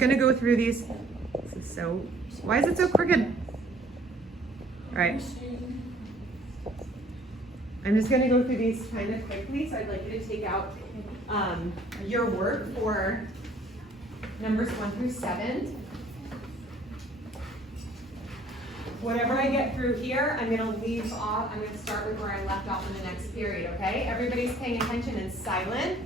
Gonna go through these. This is so, why is it so crooked? All right. I'm just gonna go through these kind of quickly, so I'd like you to take out your work for numbers 1 through 7. Whatever I get through here, I'm gonna leave off, I'm gonna start with where I left off in the next period, okay? Everybody's paying attention and silent.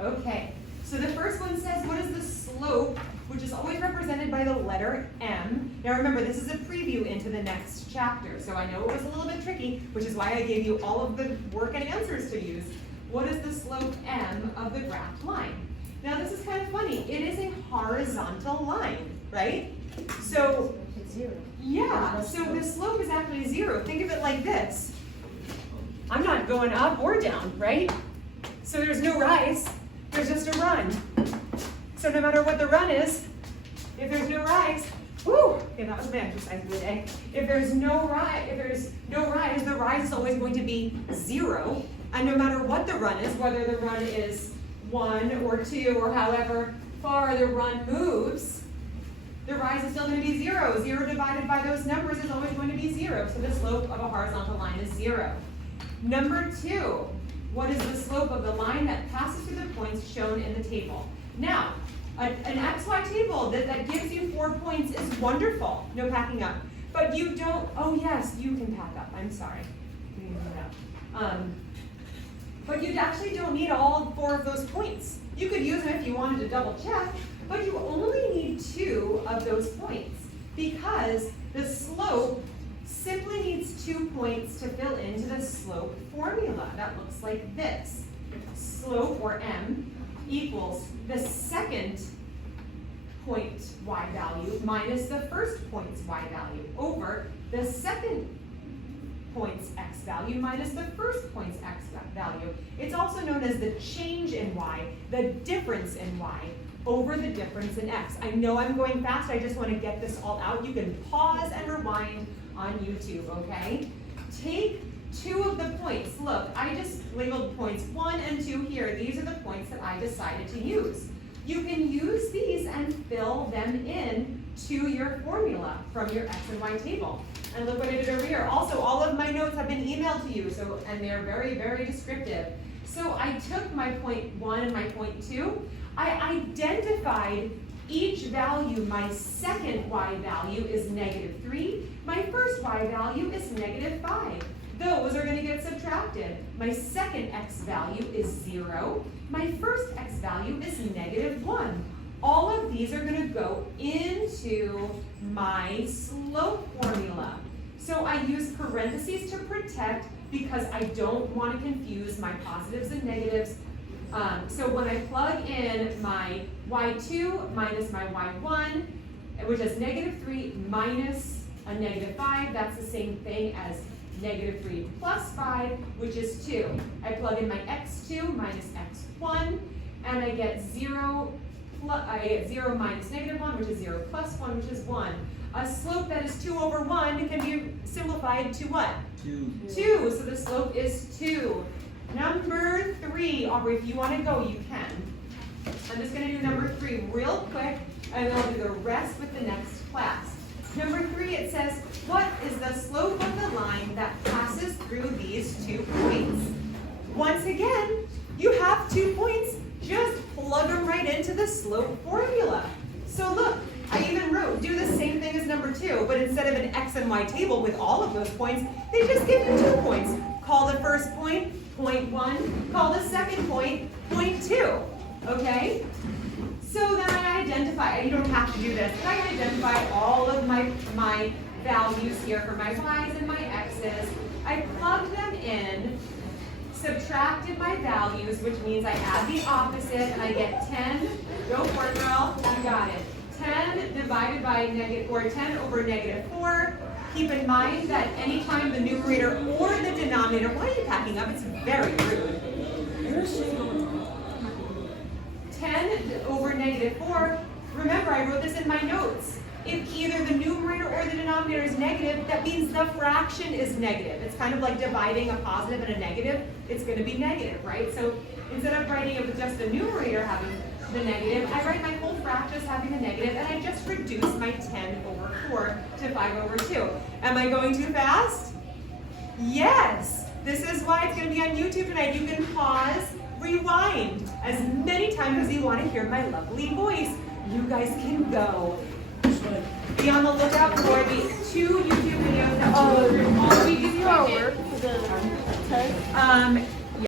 Okay, so the first one says, what is the slope, which is always represented by the letter M. Now remember, this is a preview into the next chapter, so I know it was a little bit tricky, which is why I gave you all of the work and answers to use. What is the slope M of the graphed line? Now this is kind of funny. It is a horizontal line, right? So, it's 0. yeah, so the slope is actually 0. Think of it like this. I'm not going up or down, right? So there's no rise, there's just a run. So no matter what the run is, if there's no rise, whoo, okay, that was my exercise of the day. If there's no rise, the rise is always going to be 0. And no matter what the run is, whether the run is 1 or 2 or however far the run moves, the rise is still going to be 0. 0 divided by those numbers is always going to be 0. So the slope of a horizontal line is 0. Number 2, what is the slope of the line that passes through the points shown in the table? Now, an XY table that gives you 4 points is wonderful. No packing up. But you don't, oh yes, you can pack up. I'm sorry. You can pack up. But you actually don't need all 4 of those points. You could use them if you wanted to double check, but you only need 2 of those points because the slope simply needs 2 points to fill into the slope formula. That looks like this. Slope, or M, equals the second point y value minus the first point's y value over the second point's x value minus the first point's x value. It's also known as the change in y, the difference in y, over the difference in x. I know I'm going fast, I just want to get this all out. You can pause and rewind on YouTube, okay? Take 2 of the points. Look, I just labeled points 1 and 2 here. These are the points that I decided to use. You can use these and fill them in to your formula from your x and y table. And look what I did over here. Also, all of my notes have been emailed to you, and they're very, very descriptive. So I took my point 1 and my point 2. I identified each value. My second y value is -3. My first y value is -5. Those are going to get subtracted. My second x value is 0. My first x value is -1. All of these are going to go into my slope formula. So I use parentheses to protect because I don't want to confuse my positives and negatives. So when I plug in my y2 minus my y1, which is -3 minus a -5, that's the same thing as -3 plus 5, which is 2. I plug in my x2 minus x1, and I get 0 minus -1, which is 0 plus 1, which is 1. A slope that is 2 over 1 can be simplified to what? 2. 2, so the slope is 2. Number 3, Aubrey, if you want to go, you can. I'm just going to do number 3 real quick, and then I'll do the rest with the next class. Number 3, it says, what is the slope of the line that passes through these 2 points? Once again, you have 2 points, just plug them right into the slope formula. So look, I even wrote, do the same thing as number 2, but instead of an x and y table with all of those points, they just give you 2 points. Call the first point, point 1, call the second point, point 2, okay? So then I identify, you don't have to do this, but I identify all of my values here for my y's and my x's. I plugged them in, subtracted my values, which means I add the opposite, and I get 10, go for it, girl, you got it. 10 divided by 10 over -4. Keep in mind that anytime the numerator or the denominator, why are you packing up? It's very rude. 10 over -4, remember I wrote this in my notes. If either the numerator or the denominator is negative, that means the fraction is negative. It's kind of like dividing a positive and a negative. It's going to be negative, right? So instead of writing it with just the numerator having the negative. I write my whole fraction as having the negative, and I just reduce my 10 over 4 to 5 over 2. Am I going too fast? Yes. This is why it's going to be on YouTube tonight. You can pause, rewind as many times as you want to hear my lovely voice. You guys can go. Be on the lookout for the 2 YouTube videos that Did we give you our work for the test?